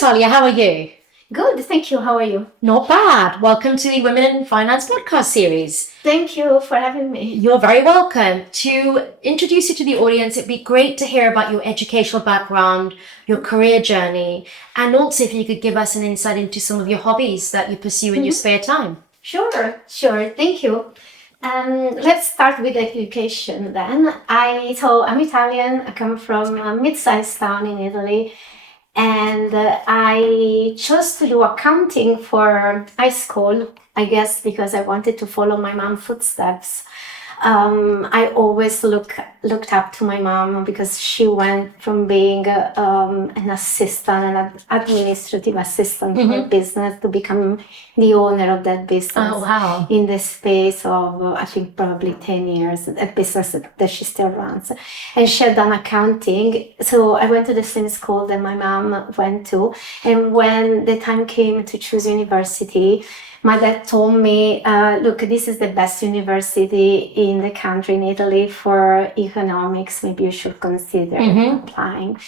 Natalia, how are you? Good, thank you. How are you? Not bad. Welcome to the Women in Finance podcast series. Thank you for having me. You're very welcome. To introduce you to the audience, it'd be great to hear about your educational background, your career journey, and also if you could give us an insight into some of your hobbies that you pursue in your spare time. Sure. Thank you. Let's start with education then. I'm Italian. I come from a mid-sized town in Italy. And I chose to do accounting for high school, I guess, because I wanted to follow my mom's footsteps. I always looked up to my mom because she went from being an assistant, an administrative assistant for business to become the owner of that business. Oh, wow. In the space of, I think, probably 10 years, a business that she still runs. And she had done accounting. So I went to the same school that my mom went to. And when the time came to choose university, my dad told me, look, this is the best university in the country, in Italy, for economics. Maybe you should consider applying.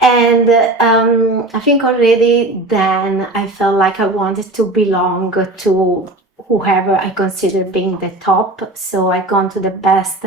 And I think already then I felt like I wanted to belong to whoever I consider being the top. So I gone to the best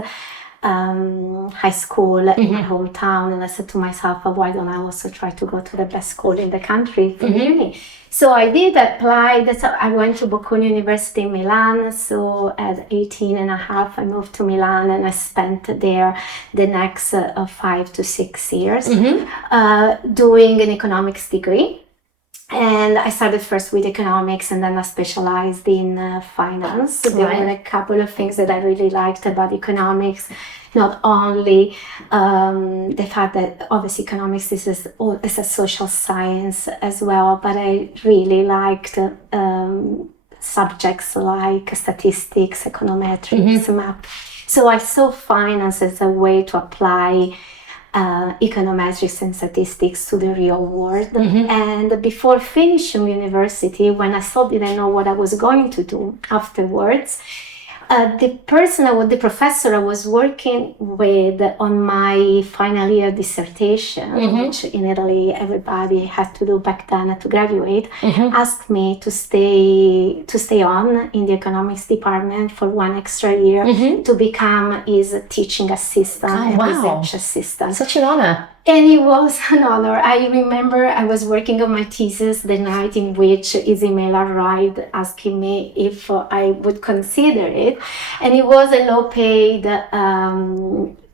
high school in my hometown, and I said to myself, why don't I also try to go to the best school in the country for uni? So I did apply. I went to Bocconi University in Milan. So at 18 and a half, I moved to Milan and I spent there the next 5 to 6 years doing an economics degree. And I started first with economics and then I specialized in finance. So there were a couple of things that I really liked about economics. Not only the fact that obviously economics is a social science as well, but I really liked subjects like statistics, econometrics, math. So I saw finance as a way to apply econometrics and statistics to the real world. And before finishing university, when I still didn't know what I was going to do afterwards, the professor I was working with on my final year dissertation, which in Italy everybody had to do back then to graduate, asked me to stay on in the economics department for 1 extra year to become his teaching assistant and research assistant. Such an honor. And it was an honor. I remember I was working on my thesis the night in which his email arrived asking me if I would consider it. And it was a low-paid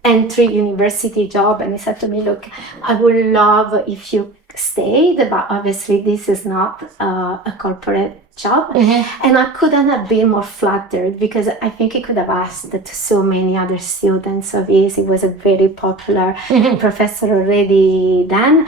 entry university job. And he said to me, look, I would love if you stayed, but obviously this is not a corporate job. And I couldn't have been more flattered because I think he could have asked to so many other students of his. He was a very popular professor already then.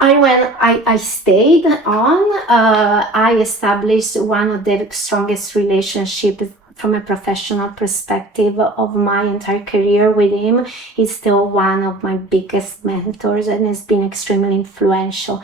I stayed on. I established one of the strongest relationships from a professional perspective of my entire career with him. He's still one of my biggest mentors and has been extremely influential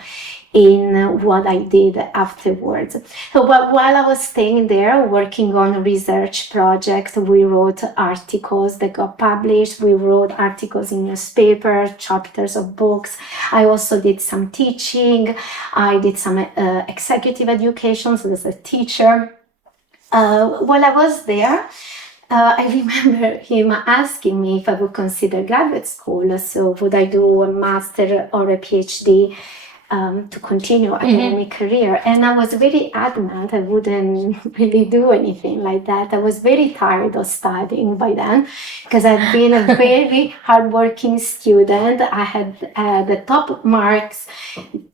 in what I did afterwards. So while I was staying there, working on a research project, we wrote articles that got published. We wrote articles in newspaper, chapters of books. I also did some teaching. I did some executive education, so as a teacher. While I was there, I remember him asking me if I would consider graduate school. So would I do a master or a PhD to continue academic career? And I was very adamant I wouldn't really do anything like that. I was very tired of studying by then because I'd been a very hardworking student. I had the top marks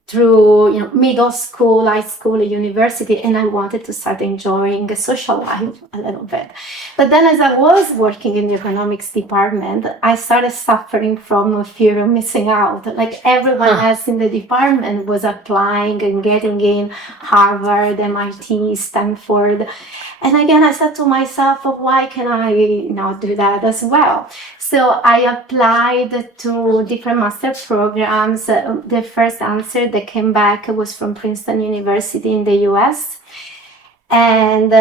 through middle school, high school, university, and I wanted to start enjoying social life a little bit. But then as I was working in the economics department, I started suffering from a fear of missing out. Like everyone else in the department was applying and getting in Harvard, MIT, Stanford. And again, I said to myself, why can I not do that as well? So I applied to different master programs. The first answer that came back was from Princeton University in the US. And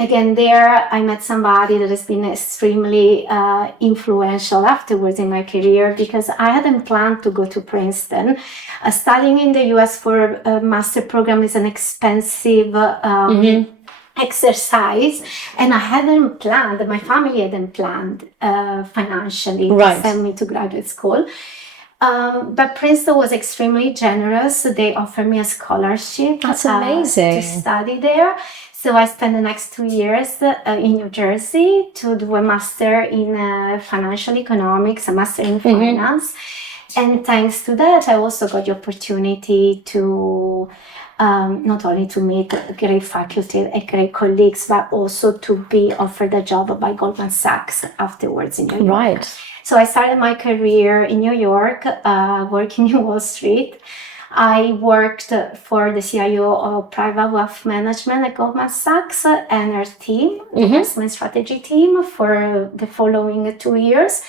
again, there I met somebody that has been extremely influential afterwards in my career, because I hadn't planned to go to Princeton. Studying in the US for a master program is an expensive exercise, and I hadn't planned, my family hadn't planned financially to send me to graduate school. But Princeton was extremely generous. They offered me a scholarship. That's amazing. To study there. So I spent the next 2 years in New Jersey to do a master in financial economics, a master in finance. And thanks to that, I also got the opportunity to not only to meet great faculty and great colleagues, but also to be offered a job by Goldman Sachs afterwards in New York. Right. So I started my career in New York, working in Wall Street. I worked for the CIO of Private Wealth Management at Goldman Sachs and her team, the investment strategy team, for the following 2 years.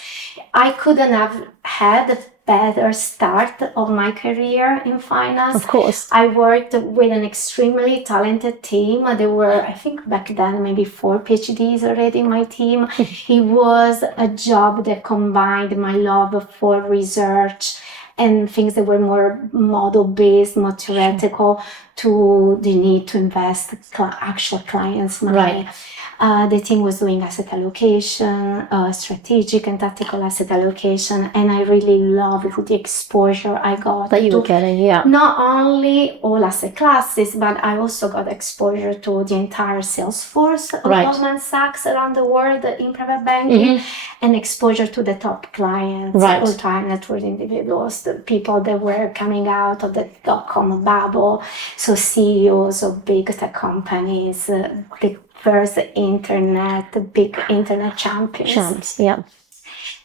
I couldn't have had a better start of my career in finance. Of course. I worked with an extremely talented team. There were, I think back then, maybe 4 PhDs already in my team. It was a job that combined my love for research and things that were more model-based, more theoretical, to the need to invest actual clients' money. Right. The team was doing asset allocation, strategic and tactical asset allocation, and I really loved the exposure I got. That you were getting, yeah. Not only all asset classes, but I also got exposure to the entire sales force of Goldman Sachs around the world in private banking, and exposure to the top clients, ultra net worth individuals, the people that were coming out of the dot-com bubble, so CEOs of big tech companies, the first big internet champions. Yeah.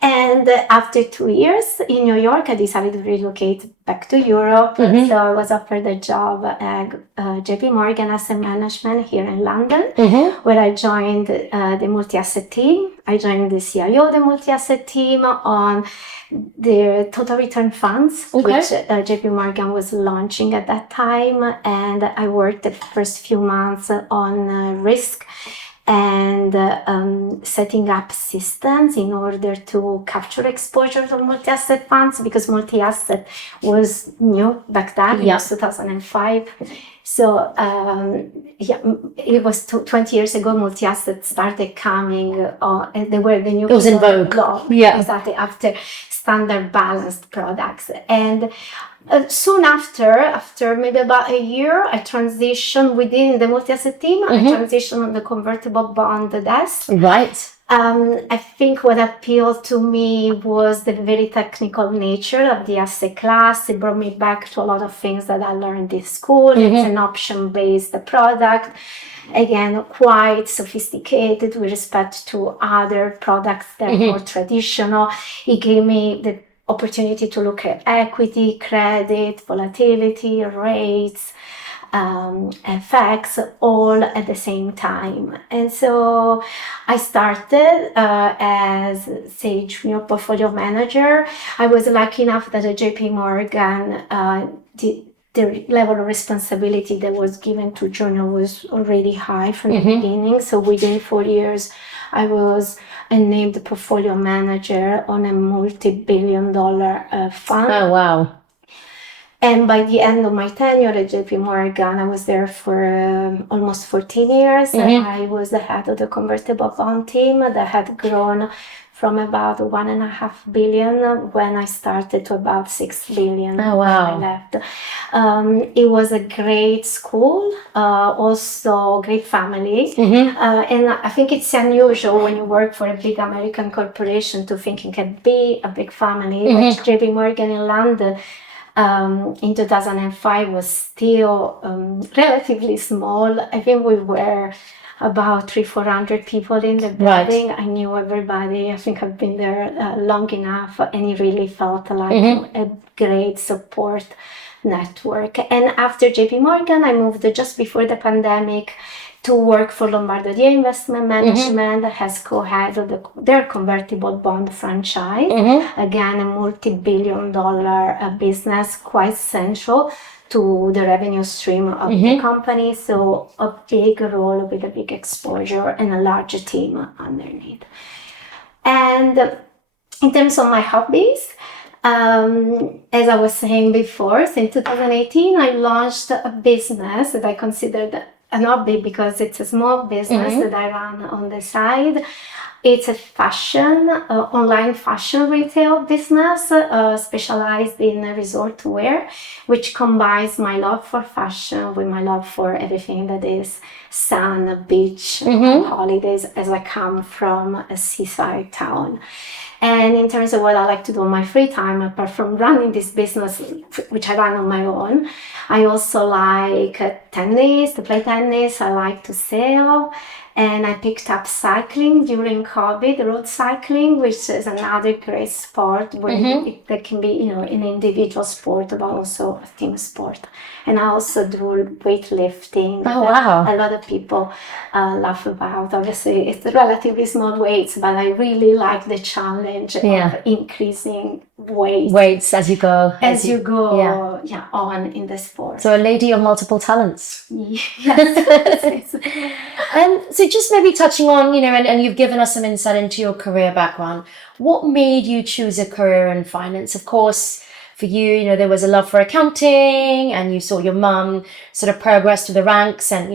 And after 2 years in New York, I decided to relocate back to Europe. So I was offered a job at JP Morgan Asset Management here in London, where I joined the multi-asset team. I joined the CIO of the multi-asset team on the total return funds, which JP Morgan was launching at that time. And I worked the first few months on risk and setting up systems in order to capture exposure to multi-asset funds, because multi-asset was new back then. It was 2005. So it was 20 years ago, multi-asset started coming, and they were the new. It was in vogue. Yeah, exactly, after standard balanced products. And soon after maybe about a year, I transitioned within the multi-asset team. I transitioned on the convertible bond desk. Right. I think what appealed to me was the very technical nature of the asset class. It brought me back to a lot of things that I learned in school. It's an option-based product. Again, quite sophisticated with respect to other products that are more traditional. It gave me the opportunity to look at equity, credit, volatility, rates, FX, all at the same time. And so I started as, say, junior portfolio manager. I was lucky enough that at JP Morgan, the level of responsibility that was given to junior was already high from the beginning. So within 4 years, I was named portfolio manager on a multi-billion-dollar fund. Oh, wow. And by the end of my tenure at JP Morgan, I was there for almost 14 years. I was the head of the convertible bond team that had grown from about 1.5 billion when I started to about 6 billion when I left. It was a great school, also great family. And I think it's unusual when you work for a big American corporation to think it can be a big family. But JP Morgan in London in 2005 was still relatively small. I think we were about 300-400 people in the building. I knew everybody. I think I've been there long enough, and it really felt like a great support network. And after JP Morgan, I moved just before the pandemic to work for Lombard Odier Investment Management, has co-headed their convertible bond franchise. Again, a multi-billion-dollar business, quite central to the revenue stream of the company. So a big role with a big exposure and a larger team underneath. And in terms of my hobbies, as I was saying before, since 2018, I launched a business that I considered an hobby because it's a small business that I run on the side. It's a fashion, online fashion retail business specialized in resort wear, which combines my love for fashion with my love for everything that is sun, beach, holidays, as I come from a seaside town. And in terms of what I like to do in my free time, apart from running this business, which I run on my own, I also like tennis, to play tennis. I like to sail. And I picked up cycling during COVID, road cycling, which is another great sport where that can be, an individual sport, but also a team sport. And I also do weightlifting. Oh, wow. A lot of people laugh about. Obviously, it's relatively small weights, but I really like the challenge of increasing weights as you go. On in the sport. So a lady of multiple talents. Yes. And so just maybe touching on, and you've given us some insight into your career background. What made you choose a career in finance? Of course, for you, there was a love for accounting and you saw your mum sort of progress through the ranks and,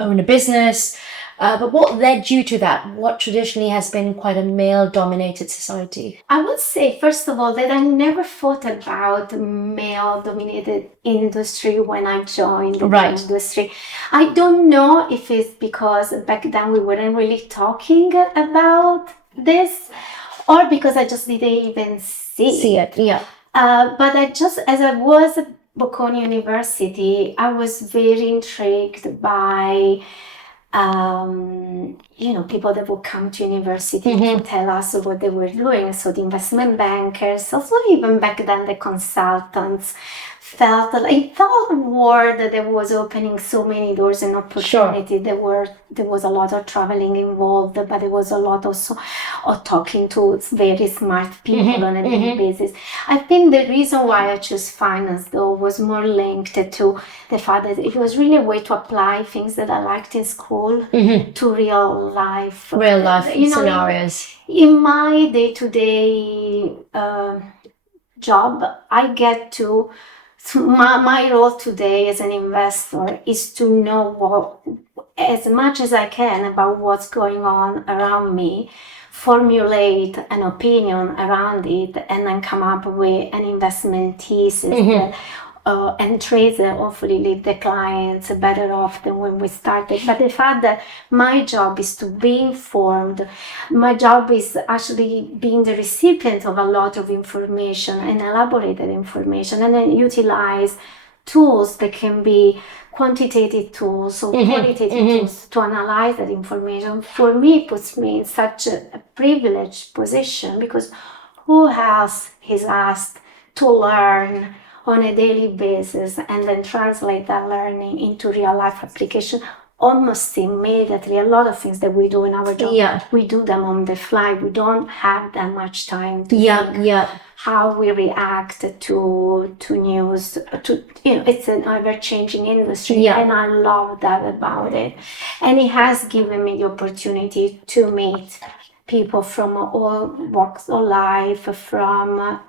own a business. But what led you to that? What traditionally has been quite a male-dominated society? I would say, first of all, that I never thought about male-dominated industry when I joined the industry. I don't know if it's because back then we weren't really talking about this, or because I just didn't even see it. Yeah. But as I was at Bocconi University, I was very intrigued by people that would come to university to tell us what they were doing. So the investment bankers, also even back then the consultants, felt a world that was opening so many doors and opportunity. There was a lot of traveling involved, but there was a lot also of talking to very smart people on a daily basis. I think the reason why I chose finance though was more linked to the fact that it was really a way to apply things that I liked in school to real life scenarios. In my day-to-day job, I get to my role today as an investor is to know as much as I can about what's going on around me, formulate an opinion around it, and then come up with an investment thesis and trades that hopefully leave the clients better off than when we started. But the fact that my job is to be informed, my job is actually being the recipient of a lot of information and elaborated information, and then utilize tools that can be quantitative tools or qualitative tools to analyze that information, for me puts me in such a privileged position, because who else is asked to learn on a daily basis and then translate that learning into real life application almost immediately. A lot of things that we do in our job, we do them on the fly. We don't have that much time to think how we react to news. It's an ever-changing industry, and I love that about it. And it has given me the opportunity to meet people from all walks of life, from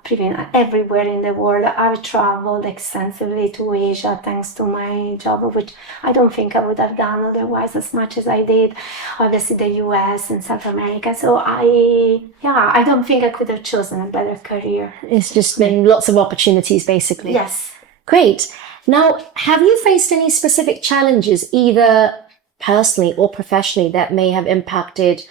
everywhere in the world. I've traveled extensively to Asia thanks to my job, which I don't think I would have done otherwise as much as I did. Obviously the US and South America. So I don't think I could have chosen a better career. It's just been lots of opportunities, basically. Yes. Great. Now, have you faced any specific challenges, either personally or professionally, that may have impacted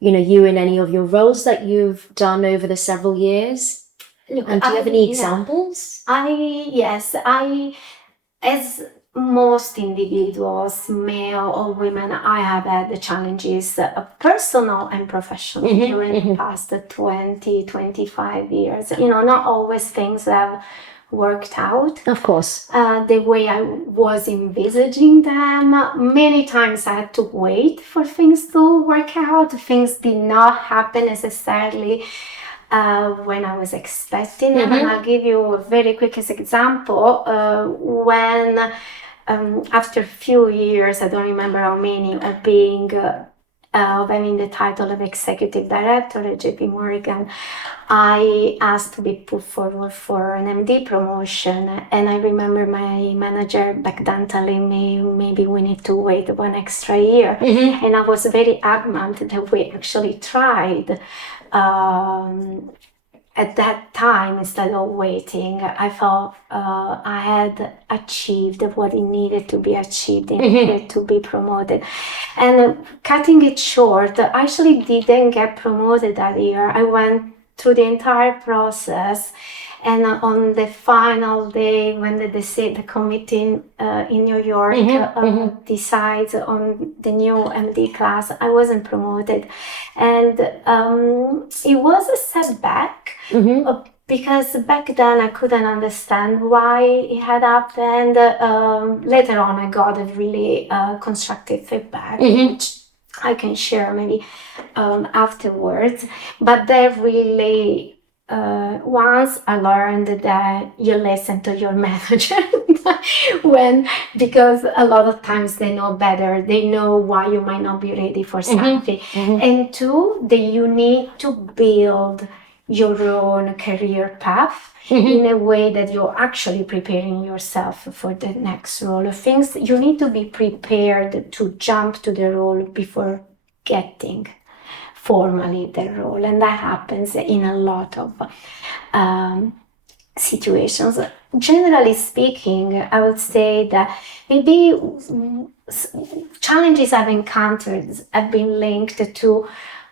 you in any of your roles that you've done over the several years? Look, and do you have any examples? As most individuals, male or women, I have had the challenges, personal and professional, during the past 20, 25 years. Not always things have worked out Of course. the way I was envisaging them. Many times I had to wait for things to work out. Things did not happen necessarily when I was expecting them. And I'll give you a very quick example. When after a few years, I don't remember how many, of being of having the title of executive director at JP Morgan, I asked to be put forward for an MD promotion. And I remember my manager back then telling me, maybe we need to wait 1 extra year. And I was very adamant that we actually tried. At that time, instead of waiting, I felt I had achieved what it needed to be achieved in order to be promoted. And cutting it short, I actually didn't get promoted that year. I went through the entire process, and on the final day when the committee in New York decides on the new MD class, I wasn't promoted. And it was a setback because back then I couldn't understand why it had happened. Later on I got a really constructive feedback, which I can share maybe afterwards. But that really, once I learned that you listen to your manager because a lot of times they know better, they know why you might not be ready for something. And two, that you need to build your own career path in a way that you're actually preparing yourself for the next role of things. You need to be prepared to jump to the role before getting formally the role, and that happens in a lot of situations. Generally speaking, I would say that maybe challenges I've encountered have been linked to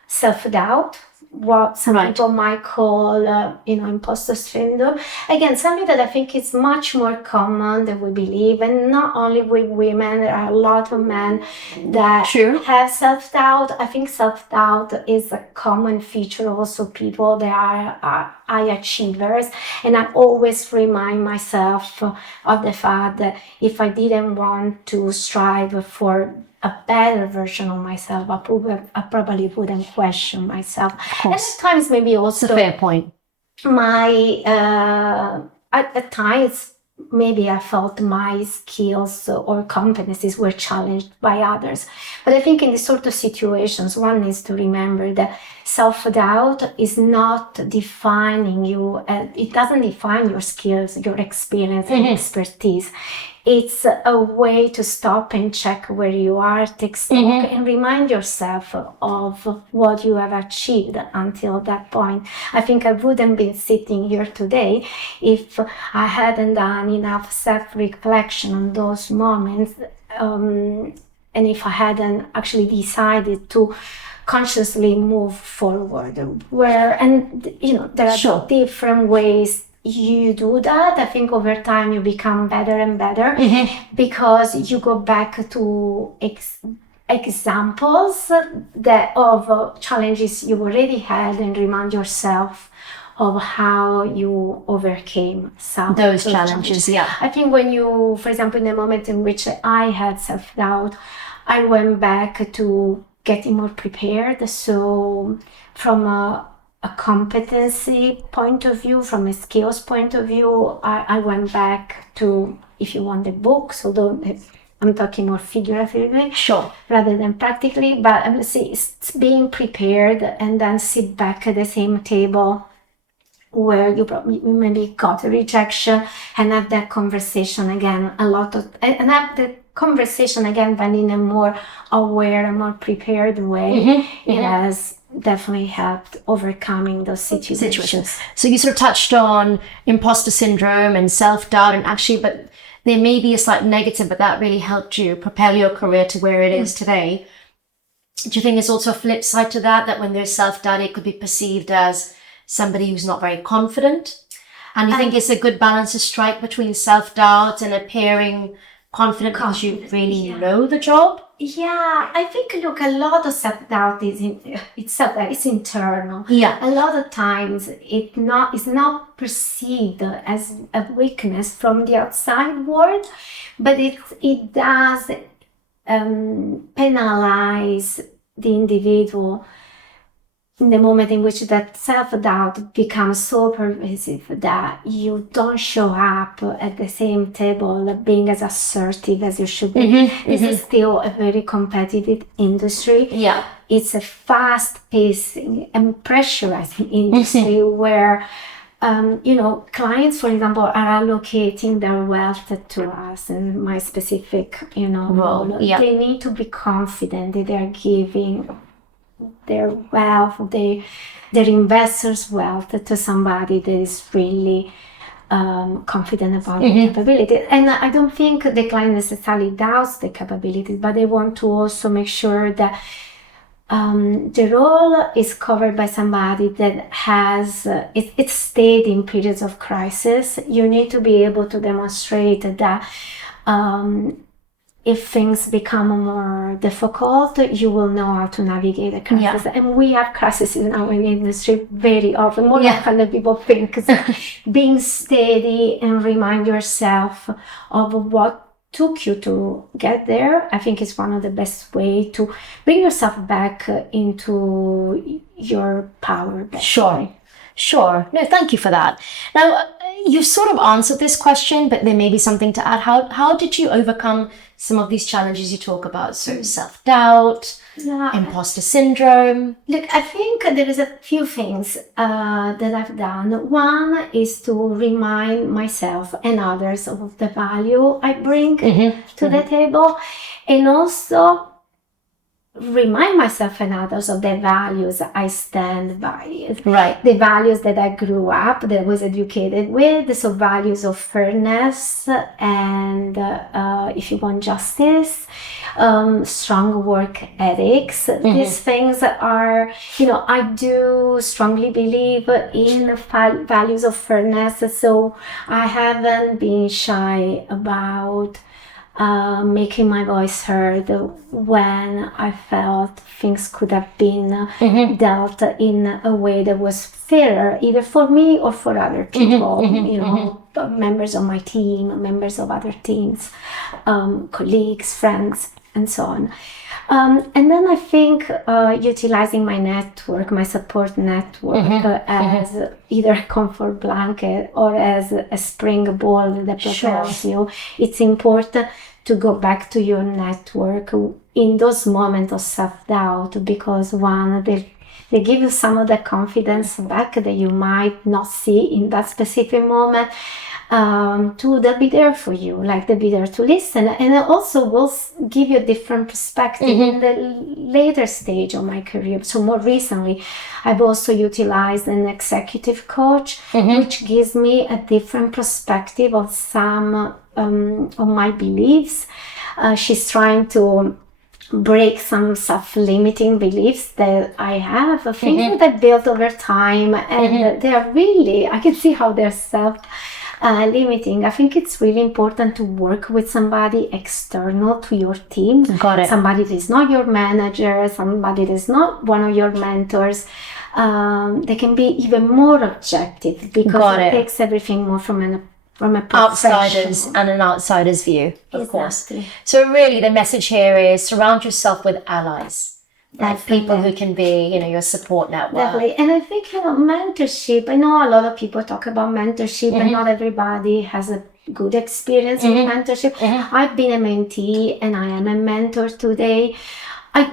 self-doubt, what some people might call, imposter syndrome. Again, something that I think is much more common than we believe, and not only with women. There are a lot of men that have self-doubt. I think self-doubt is a common feature also people that are high achievers, and I always remind myself of the fact that if I didn't want to strive for a better version of myself, I probably wouldn't question myself. And at times, maybe also a fair point. My at times, maybe I felt my skills or competencies were challenged by others. But I think in these sort of situations, one needs to remember that self-doubt is not defining you. It doesn't define your skills, your experience, and expertise. It's a way to stop and check where you are, take stock, and remind yourself of what you have achieved until that point. I think I wouldn't be sitting here today if I hadn't done enough self-reflection on those moments, and if I hadn't actually decided to consciously move forward. There are different ways you do that. I think over time you become better and better because you go back to examples of challenges you already had and remind yourself of how you overcame those challenges. I think when you, for example, in the moment in which I had self-doubt, I went back to getting more prepared. So from a competency point of view, from a skills point of view, I went back to, if you want, the books, although I'm talking more figuratively rather than practically, but I would say it's being prepared and then sit back at the same table where you maybe got a rejection and have that conversation again and have the conversation again, but in a more aware and more prepared way. It has definitely helped overcoming those situations. So you sort of touched on imposter syndrome and self-doubt, and actually, but there may be a slight negative, but that really helped you propel your career to where it is today. Do you think there's also a flip side to that when there's self-doubt, it could be perceived as somebody who's not very confident? And you think it's a good balance to strike between self-doubt and appearing confident because you really know the job? Yeah, I think, look, a lot of self-doubt it's internal. Yeah. A lot of times it's not perceived as a weakness from the outside world, but it does penalize the individual in the moment in which that self-doubt becomes so pervasive that you don't show up at the same table being as assertive as you should be. This is still a very competitive industry. Yeah. It's a fast-paced and pressurizing industry where clients, for example, are allocating their wealth to us and my specific, role. Yeah. They need to be confident that they're giving their wealth, their investors' wealth to somebody that is really confident about the capability. And I don't think the client necessarily doubts the capabilities, but they want to also make sure that the role is covered by somebody that has it's stayed in periods of crisis. You need to be able to demonstrate that if things become more difficult, you will know how to navigate a crisis. Yeah. And we have crises in our industry very often, more often than people think. So being steady and remind yourself of what took you to get there, I think is one of the best way to bring yourself back into your power. Sure. No, thank you for that. Now, you've sort of answered this question, but there may be something to add. How did you overcome some of these challenges you talk about? So self-doubt, imposter syndrome. Look, I think there is a few things that I've done. One is to remind myself and others of the value I bring to the table, and also remind myself and others of the values I stand by. Right. The values that I grew up, that I was educated with. So values of fairness and, if you want, justice, strong work ethics. These things are, I do strongly believe in values of fairness. So I haven't been shy about making my voice heard when I felt things could have been dealt in a way that was fairer, either for me or for other people, members of my team, members of other teams, colleagues, friends, and so on. And then I think utilizing my network, my support network, as either a comfort blanket or as a springboard that propels you. It's important to go back to your network in those moments of self-doubt, because one, they give you some of the confidence back that you might not see in that specific moment. They'll be there for you, like they'll be there to listen, and it also will give you a different perspective in the later stage of my career. So more recently, I've also utilized an executive coach, which gives me a different perspective of some of my beliefs. She's trying to break some self-limiting beliefs that I have, things that I built over time, and they are really, I can see how they're limiting. I think it's really important to work with somebody external to your team. Got it. Somebody that is not your manager, somebody that is not one of your mentors. They can be even more objective, because it takes everything more from a outsiders and an outsider's view, of course. So really the message here is surround yourself with allies. Like people who can be, your support network. Definitely. And I think, mentorship, I know a lot of people talk about mentorship, and not everybody has a good experience with mentorship. I've been a mentee and I am a mentor today. I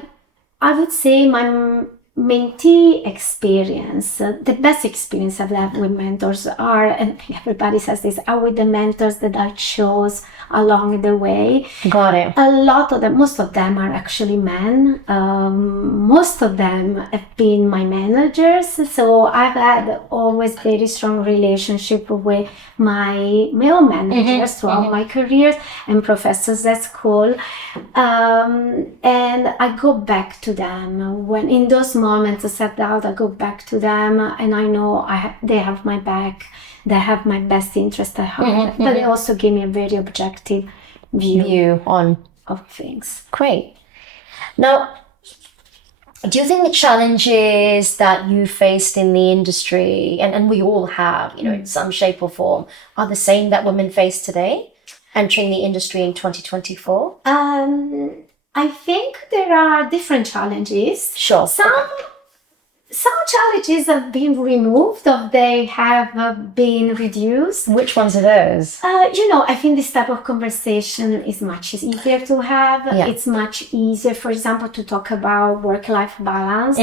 would say my mentee experience, the best experience I've had with mentors are, and everybody says this, are with the mentors that I chose along the way. Got it. A lot of them, most of them are actually men. Most of them have been my managers. So I've had always very strong relationship with my male managers throughout my career and professors at school. And I go back to them when in those moments of self-doubt. I go back to them, and I know they have my back. They have my best interest at heart, but they also give me a very objective view on of things. Great. Now, do you think the challenges that you faced in the industry, and we all have, in some shape or form, are the same that women face today, entering the industry in 2024? I think there are different challenges. Sure. Some challenges have been removed, or they have been reduced. Which ones are those? I think this type of conversation is much easier to have. Yeah. It's much easier, for example, to talk about work-life balance.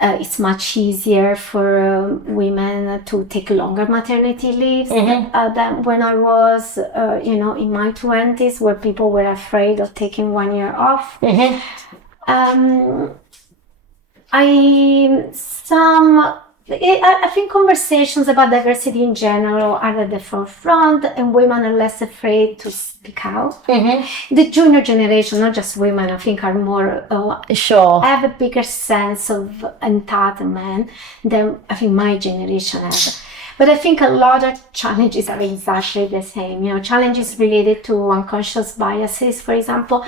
It's much easier for women to take longer maternity leaves than when I was, in my 20s, where people were afraid of taking 1 year off. I think conversations about diversity in general are at the forefront, and women are less afraid to speak out. The junior generation, not just women, I think are more have a bigger sense of entitlement than I think my generation has. But I think a lot of challenges are exactly the same. Challenges related to unconscious biases, for example.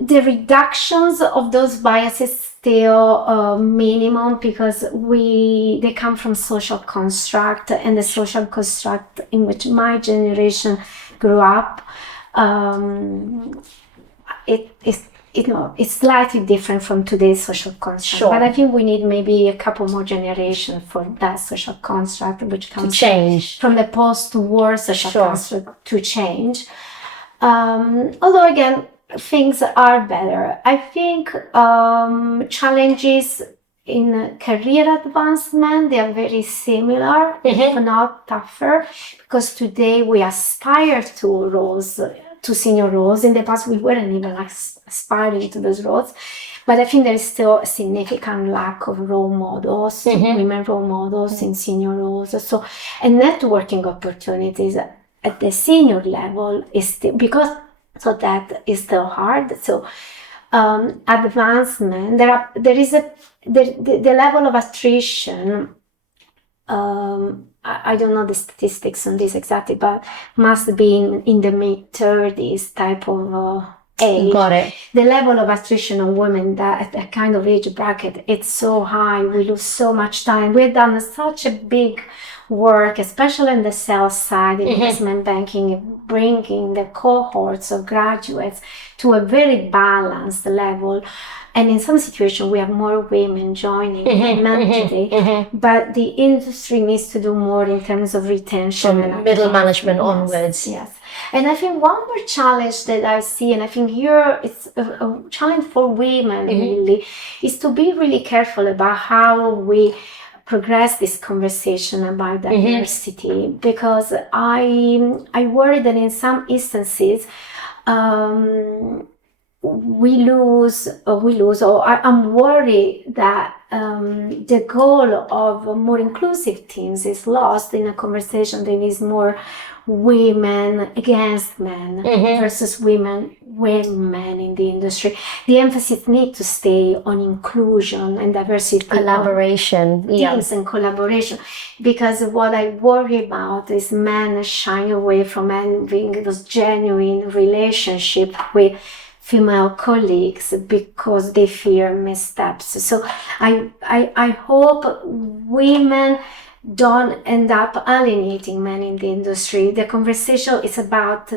The reductions of those biases still minimum, because they come from social construct, and the social construct in which my generation grew up, it's slightly different from today's social construct. Sure. But I think we need maybe a couple more generations for that social construct, which comes to change from the post-war social construct to change. Although again, things are better. I think challenges in career advancement, they are very similar, if not tougher, because today we aspire to senior roles. In the past, we weren't even aspiring to those roles. But I think there is still a significant lack of role models, women role models in senior roles. And networking opportunities at the senior level is still, so that is still hard. So advancement, the level of attrition, I don't know the statistics on this exactly, but must be in the mid-30s type of age. Got it. The level of attrition of women that at that kind of age bracket, it's so high. We lose so much time. We've done such a big work, especially on the sales side, investment banking, bringing the cohorts of graduates to a very balanced level. And in some situations, we have more women joining men today. But the industry needs to do more in terms of retention. From middle management onwards. Yes. And I think one more challenge that I see, and I think here it's a challenge for women really, is to be really careful about how we progress this conversation about diversity, because I worry that in some instances we lose, or I'm worried that the goal of more inclusive teams is lost in a conversation that is more women against men versus women with men in the industry. The emphasis needs to stay on inclusion and diversity, collaboration, teams and collaboration, because what I worry about is men shying away from having those genuine relationships with female colleagues because they fear missteps. So I hope women don't end up alienating men in the industry. The conversation is about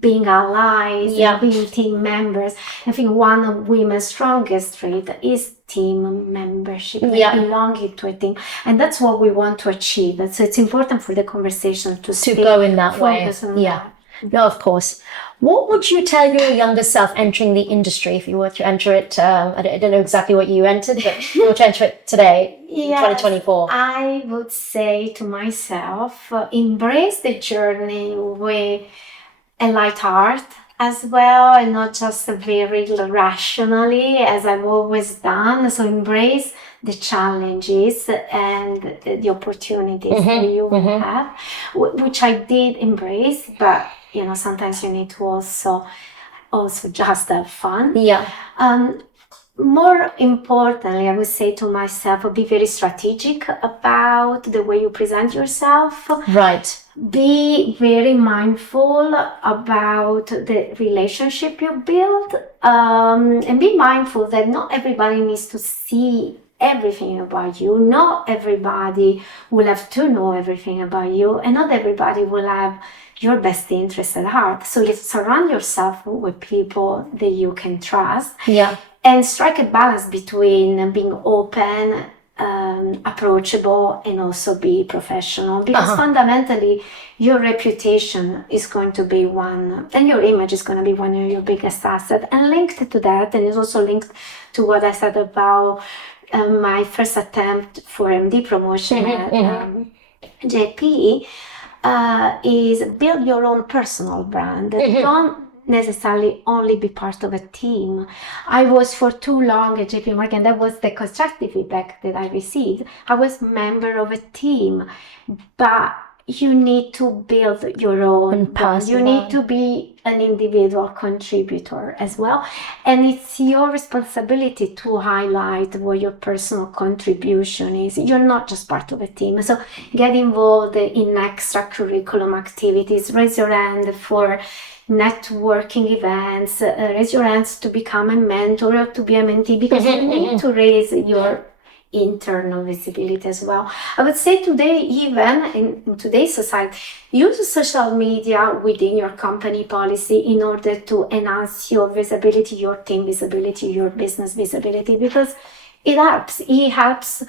being allies and being team members. I think one of women's strongest traits is team membership, belonging to a team, and that's what we want to achieve. And so it's important for the conversation to go in that way. That. No, of course. What would you tell your younger self entering the industry if you were to enter it? I don't know exactly what you entered, but if you were to enter it today, 2024. I would say to myself, embrace the journey with a light heart as well, and not just very rationally as I've always done. So embrace the challenges and the opportunities that you will have, which I did embrace, but sometimes you need to also just have fun. more importantly, I would say to myself, be very strategic about the way you present yourself. Right. Be very mindful about the relationship you build, and be mindful that not everybody needs to see everything about you. Not everybody will have to know everything about you, and not everybody will have your best interest at heart. So you surround yourself with people that you can trust. Yeah. And strike a balance between being open, approachable, and also be professional. Because fundamentally, your reputation is going to be one, and your image is going to be one of your biggest assets. And linked to that, and it's also linked to what I said about my first attempt for MD promotion at JP, is build your own personal brand. Don't necessarily only be part of a team. I was for too long at JP Morgan. That was the constructive feedback that I received. I was member of a team, but you need to build your own brand. You need to be an individual contributor as well. And it's your responsibility to highlight what your personal contribution is. You're not just part of a team. So get involved in extracurriculum activities. Raise your hand for networking events. Raise your hands to become a mentor or to be a mentee, because you need to raise your internal visibility as well. I would say today, even in today's society, use social media within your company policy in order to enhance your visibility, your team visibility, your business visibility, because it helps. It helps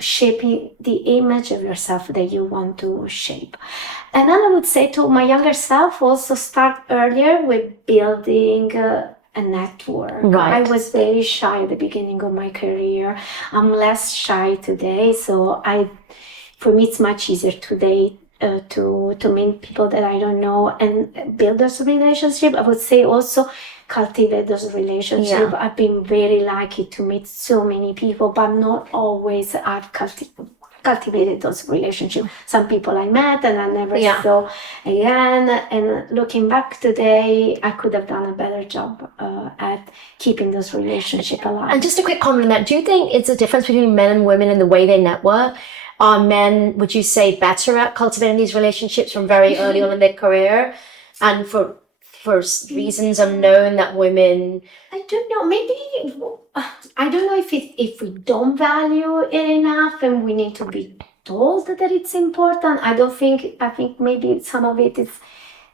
shaping the image of yourself that you want to shape. And then I would say to my younger self, also start earlier with building a network. Right. I was very shy at the beginning of my career. I'm less shy today, so for me it's much easier today to meet people that I don't know and build those relationships. I would say also cultivate those relationships. Yeah. I've been very lucky to meet so many people, but not always I've cultivated those relationships. Some people I met and I never saw again. And looking back today, I could have done a better job at keeping those relationships alive. And just a quick comment on that. Do you think it's a difference between men and women in the way they network? Are men, would you say, better at cultivating these relationships from very early on in their career? And for reasons unknown, that women... I don't know, maybe... I don't know if we don't value it enough and we need to be told that it's important. I think maybe some of it is,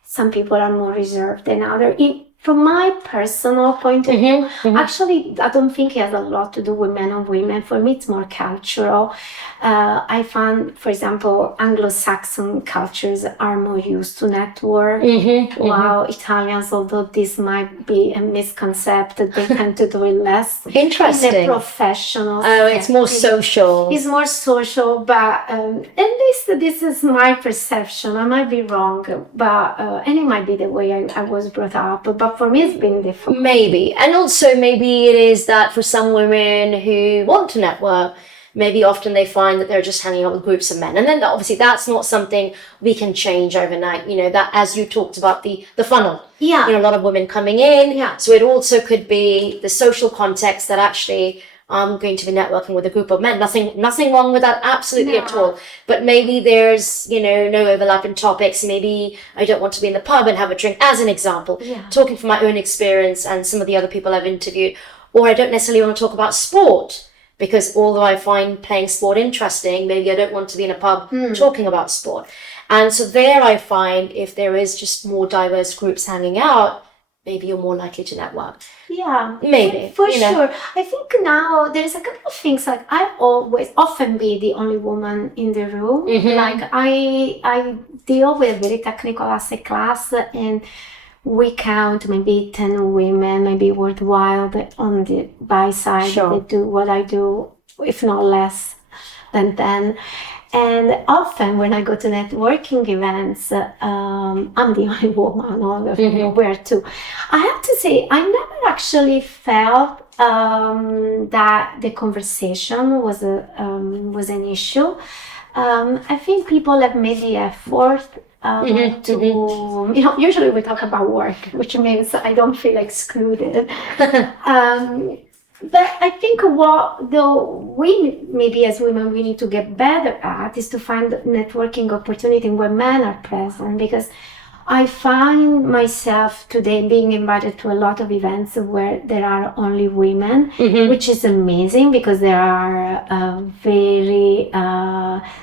some people are more reserved than others. From my personal point of view, actually, I don't think it has a lot to do with men or women. For me, it's more cultural. I found, for example, Anglo-Saxon cultures are more used to network, while Italians, although this might be a misconception, they tend to do it less. Interesting. In a professional setting. It's more social. It's more social, but at least this is my perception. I might be wrong, but and it might be the way I was brought up. But for me, it's been different. Maybe. And also maybe it is that for some women who want to network, maybe often they find that they're just hanging out with groups of men. And then obviously that's not something we can change overnight. You know, that as you talked about the funnel. Yeah. You know, a lot of women coming in. Yeah. So it also could be the social context that actually I'm going to be networking with a group of men. Nothing wrong with that, absolutely at all. But maybe there's, you know, no overlap in topics. Maybe I don't want to be in the pub and have a drink, as an example. Yeah. Talking from my own experience and some of the other people I've interviewed. Or I don't necessarily want to talk about sport, because although I find playing sport interesting, maybe I don't want to be in a pub talking about sport. And so there I find if there is just more diverse groups hanging out, maybe you're more likely to network. Yeah, maybe. For sure. I think now there's a couple of things, like I often be the only woman in the room. Like I deal with a very technical asset class, and we count maybe 10 women, maybe worthwhile on the buy side. They do what I do, if not less than 10. And often when I go to networking events, I'm the only woman, all of them were too. I have to say, I never actually felt that the conversation was an issue. I think people have made the effort to, usually we talk about work, which means I don't feel excluded. But I think what though we maybe as women we need to get better at is to find networking opportunity where men are present, because I find myself today being invited to a lot of events where there are only women, which is amazing because there are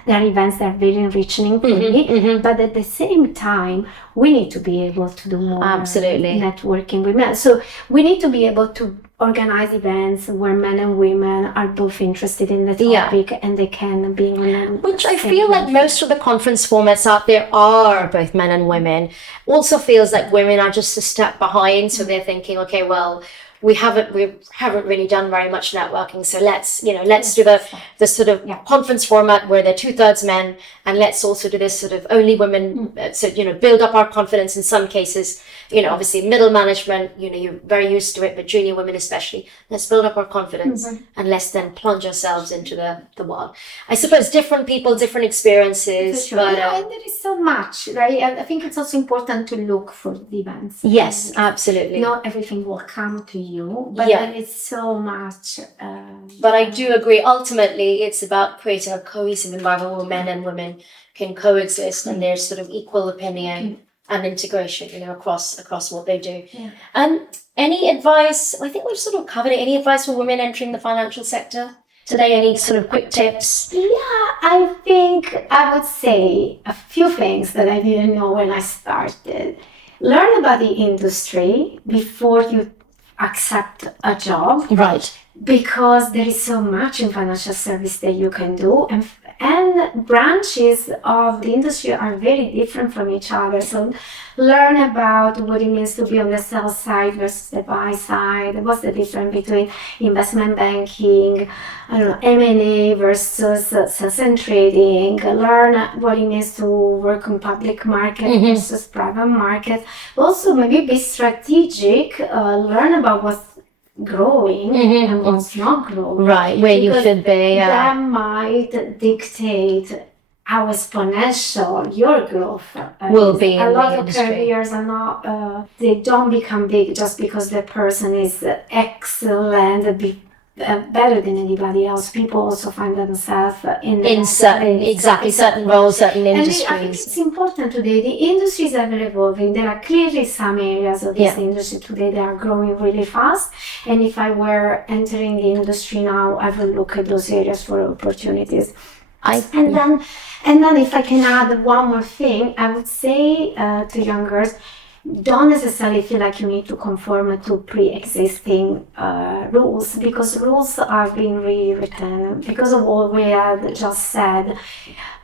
events that are very enriching for me. But at the same time, we need to be able to do more networking with men. So we need to be able to organize events where men and women are both interested in the topic and they can be on which I feel like most of the conference formats out there are both men and women. Also feels like women are just a step behind, so they're thinking, okay, well, we haven't really done very much networking, so let's do the sort of conference format where they're 2/3 men, and let's also do this sort of only women, so build up our confidence. In some cases, obviously middle management, you're very used to it, but junior women especially, let's build up our confidence and let's then plunge ourselves into the world. I suppose different people, different experiences, sure. but and there is so much, right? I think it's also important to look for the events. Yes, absolutely. Not everything will come to you, but there is so much. But I do agree. Ultimately, it's about creating a cohesive environment where men and women can coexist and there's sort of equal opinion and integration, across what they do. Any advice? I think we've sort of covered it. Any advice for women entering the financial sector today? Any sort of quick tips? Yeah, I think I would say a few things that I didn't know when I started. Learn about the industry before you accept a job. Right. Because there is so much in financial service that you can do, and branches of the industry are very different from each other. So learn about what it means to be on the sell side versus the buy side. What's the difference between investment banking, M&A versus sales and trading. Learn what it means to work on public market versus private market. Also, maybe be strategic. Learn about what's growing and what's not growing. Right, where you should be. That might dictate how exponential your growth will be. A lot of careers are not, they don't become big just because the person is excellent, better than anybody else. People also find themselves in certain roles, certain industries. And I think it's important today. The industries are evolving. There are clearly some areas of this industry today that are growing really fast. And if I were entering the industry now, I would look at those areas for opportunities. And then if I can add one more thing, I would say to young girls, don't necessarily feel like you need to conform to pre-existing rules, because rules are being rewritten. Because of what we had just said,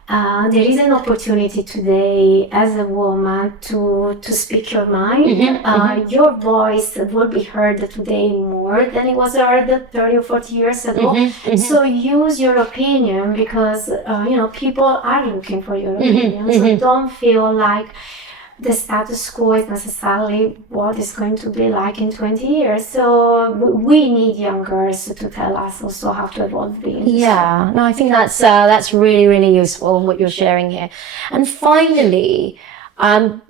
there is an opportunity today as a woman to speak your mind. Your voice will be heard today more than it was heard 30 or 40 years ago. So use your opinion, because people are looking for your opinion. So don't feel like the status quo is necessarily what it's going to be like in 20 years. So we need young girls to tell us also how to evolve the industry. Yeah, no, I think that's really, really useful what you're sharing here. And finally,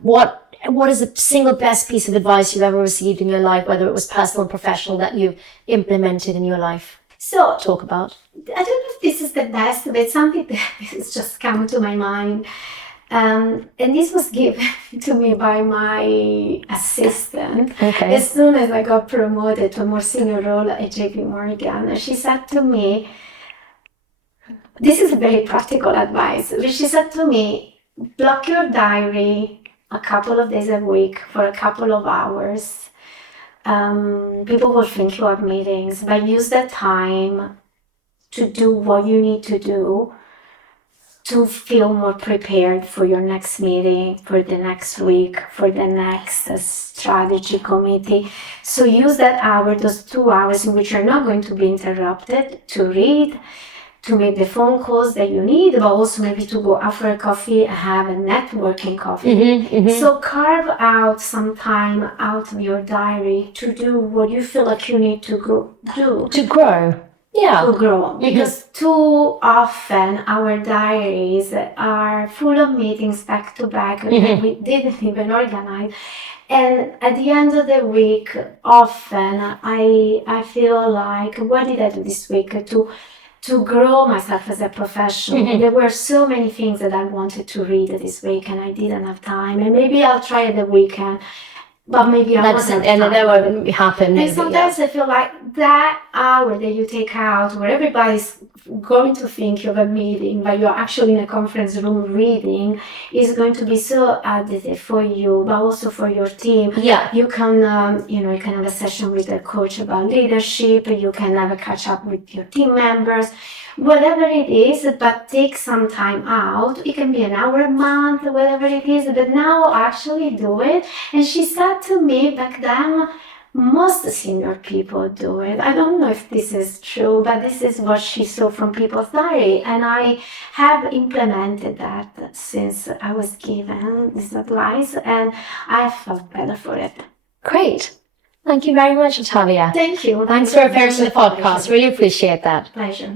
what is the single best piece of advice you've ever received in your life, whether it was personal or professional, that you've implemented in your life? So talk about. I don't know if this is the best, but something that has just come to my mind. And this was given to me by my assistant as soon as I got promoted to a more senior role at JP Morgan. She said to me, this is a very practical advice, but she said to me, block your diary a couple of days a week for a couple of hours. People will think you have meetings, but use that time to do what you need to do to feel more prepared for your next meeting, for the next week, for the next strategy committee. So use that hour, those 2 hours in which you're not going to be interrupted, to read, to make the phone calls that you need, but also maybe to go out for a coffee and have a networking coffee. So carve out some time out of your diary to do what you feel like you need to do. To grow. Yeah. to grow, because too often our diaries are full of meetings back to back that we didn't even organize. And at the end of the week, often I feel like, what did I do this week to grow myself as a professional? There were so many things that I wanted to read this week, and I didn't have time. And maybe I'll try at the weekend, but maybe I won't have And time. that won't happen. And Maybe, sometimes I feel like that hour that you take out where everybody's going to think you're a meeting, but you're actually in a conference room reading, is going to be so additive for you, but also for your team. Yeah. You can, you can have a session with a coach about leadership. You can have a catch up with your team members, whatever it is, but take some time out. It can be an hour a month, whatever it is, but now actually do it. And she said to me back then, most senior people do it. I don't know if this is true, but this is what she saw from people's diary. And I have implemented that since I was given this advice, and I felt better for it. Great. Thank you very much, Natalia. Thank you. Thanks for appearing on the podcast. Really appreciate that. Pleasure.